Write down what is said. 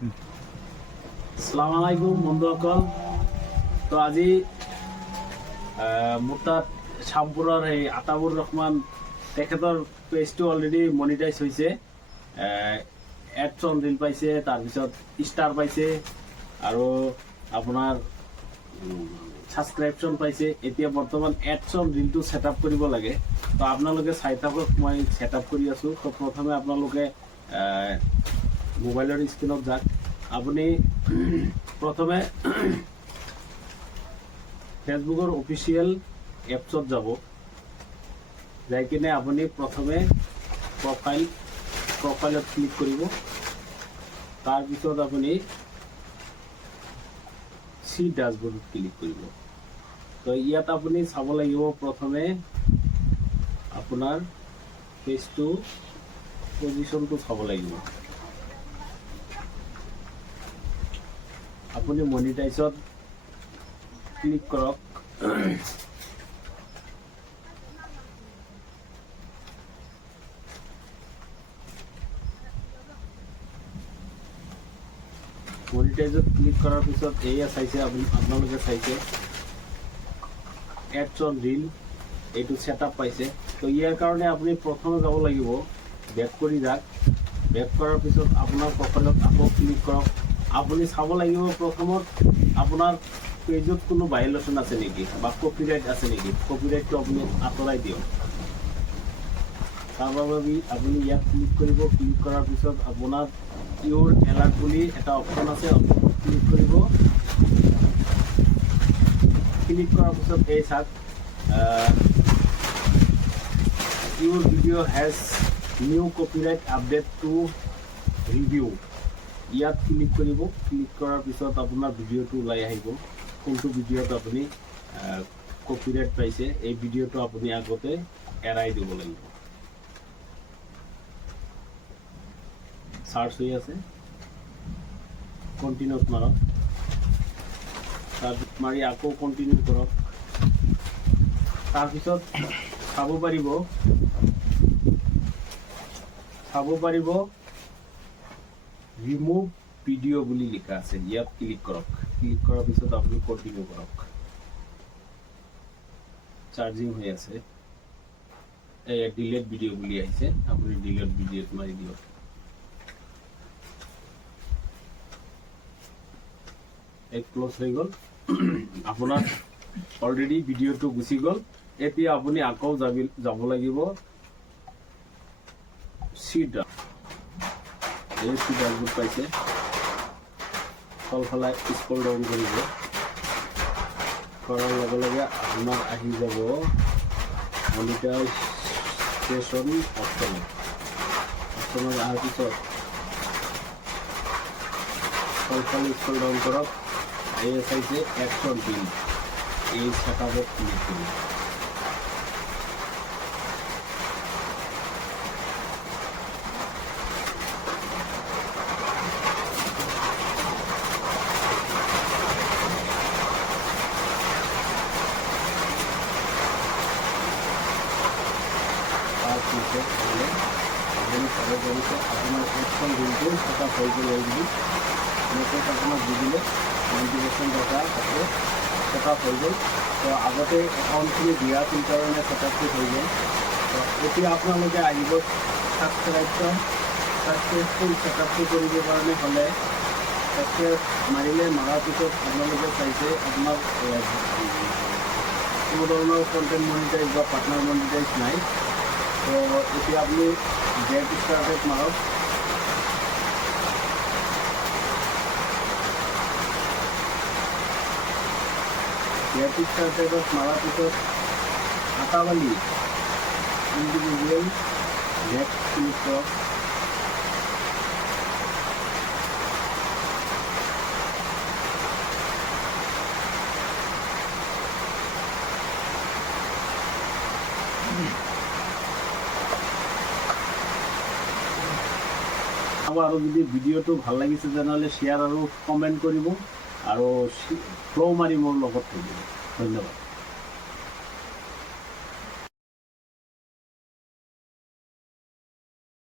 আসসালামু আলাইকুম বন্ধুসকল। তো আজি মোৰ তাত শ্যামপুৰৰ এই আতাবুৰ ৰহমান তেখেতৰ পেজটো অলৰেডি মনিটাইজ হৈছে, এডছ অন ৰিল পাইছে, তাৰপিছত ষ্টাৰ পাইছে আৰু আপোনাৰ ছাবস্ক্ৰিপশ্যন পাইছে। এতিয়া বৰ্তমান এডছ অন ৰিলটো ছেটআপ কৰিব লাগে। তো আপোনালোকে চাই থাকক, মই ছেটআপ কৰি আছোঁ। তো প্ৰথমে আপোনালোকে মোবাইলৰ স্ক্ৰীনত যাওক। আপুনি প্ৰথমে ফেচবুকৰ অফিচিয়েল এপছত যাব, যাই কিনে আপুনি প্ৰথমে প্ৰফাইলত ক্লিক কৰিব। তাৰপিছত আপুনি চি ডাছবৰ্ডত ক্লিক কৰিব। তো ইয়াত আপুনি চাব লাগিব প্ৰথমে আপোনাৰ পেজটো পজিশ্যনটো চাব লাগিব। আপুনি মনিটাইজত ক্লিক কৰক। মনিটাইজত ক্লিক কৰাৰ পিছত এয়া চাইছে, আপোনালোকে চাইছে এডছ অন ৰিল, এইটো ছেটআপ পাইছে। তো ইয়াৰ কাৰণে আপুনি প্ৰথমে যাব লাগিব, বেক কৰি যাওক। বেক কৰাৰ পিছত আপোনাৰ প্ৰফাইলত আকৌ ক্লিক কৰক। আপুনি চাব লাগিব প্ৰথমত আপোনাৰ পেজত কোনো ভাইলেশ্যন আছে নেকি বা কপিৰাইট আছে নেকি। কপিৰাইটটো আপুনি আঁতৰাই দিয়ক। তাৰ বাবে আপুনি ইয়াত ক্লিক কৰিব। ক্লিক কৰাৰ পিছত আপোনাৰ ইউৰ এলাৰ্ট বুলি এটা অপশ্যন আছে, অপশ্যনত ক্লিক কৰিব। ক্লিক কৰাৰ পিছত এই চাওক, your video' has new copyright update to review. ইয়াত ক্লিক কৰিব। ক্লিক কৰাৰ পিছত আপোনাৰ ভিডিঅ'টো ওলাই আহিব, কোনটো ভিডিঅ'ত আপুনি কপিৰাইট পাইছে। এই ভিডিঅ'টো আপুনি আগতে এৰাই দিব লাগিব। চাৰ্চ হৈ আছে, কণ্টিনিউত মাৰক। তাৰপিছত মাৰি আকৌ কণ্টিনিউ কৰক। তাৰপিছত চাব পাৰিব ৰিমুভ ভিডিঅ' বুলি লিখা আছে, ইয়াত ক্লিক কৰক। ক্লিক কৰাৰ পিছত আপুনি কণ্টিনিউ কৰক। চাৰ্জিং হৈ আছে, ডিলেট ভিডিঅ' বুলি আহিছে, আপুনি ডিলেট ভিডিঅ'ত মাৰি দিয়ক। এক ক্লজ হৈ গ'ল, আপোনাৰ অলৰেডি ভিডিঅ'টো গুচি গ'ল। এতিয়া আপুনি আকৌ যাব লাগিব চি ডাছবৰ্ড পাইছে, তলফালে স্ক্ৰল ডাউন কৰিব। কৰাৰ লগে লগে আপোনাৰ আহি যাব মনিটাইজেশ্যন অপশ্যনত অহাৰ পিছত তলফালে স্ক্ৰল ডাউন কৰক। এই চাইছে এডছ অন ৰিল, এই ছেটআপত ক্লিক কৰিব। তাৰপিছত আপুনি চাব পাৰিছে আপোনাৰ এডছ অন ৰিলটো ছেটআপ হৈ গ'ল। বুলি মেছেজ আপোনাক দি দিলে 90% ডাটা তাতে ছেটআপ হৈ গ'ল। তো আগতে একাউণ্টখিনি দিয়া আছিল কাৰণে ছেটআপটো হৈ গ'ল। তো এতিয়া আপোনালোকে আহিব ছাবস্ক্ৰিপশ্যন ছেটআপটো কৰিবৰ কাৰণে হ'লে ছাবস্ক্ৰাইব মাৰাৰ পিছত আপোনালোকে চাইছে আপোনাৰ কোনো ধৰণৰ কণ্টেণ্ট মনিটাইজ বা পাৰ্টনাৰ মনিটাইজ নাই। তো এতিয়া আপুনি গেট ষ্টাৰ্টেড মাৰক। গেট ষ্টাৰ্টেডত মাৰাৰ পিছত আটাবালি ইণ্ডিভিজুৱেল গেট ক্লিক কৰক। আৰু যদি ভিডিঅ'টো ভাল লাগিছে তেনেহ'লে শ্বেয়াৰ আৰু কমেণ্ট কৰিব আৰু ফ্ল' মাৰি মোৰ লগত থাকিব। ধন্যবাদ।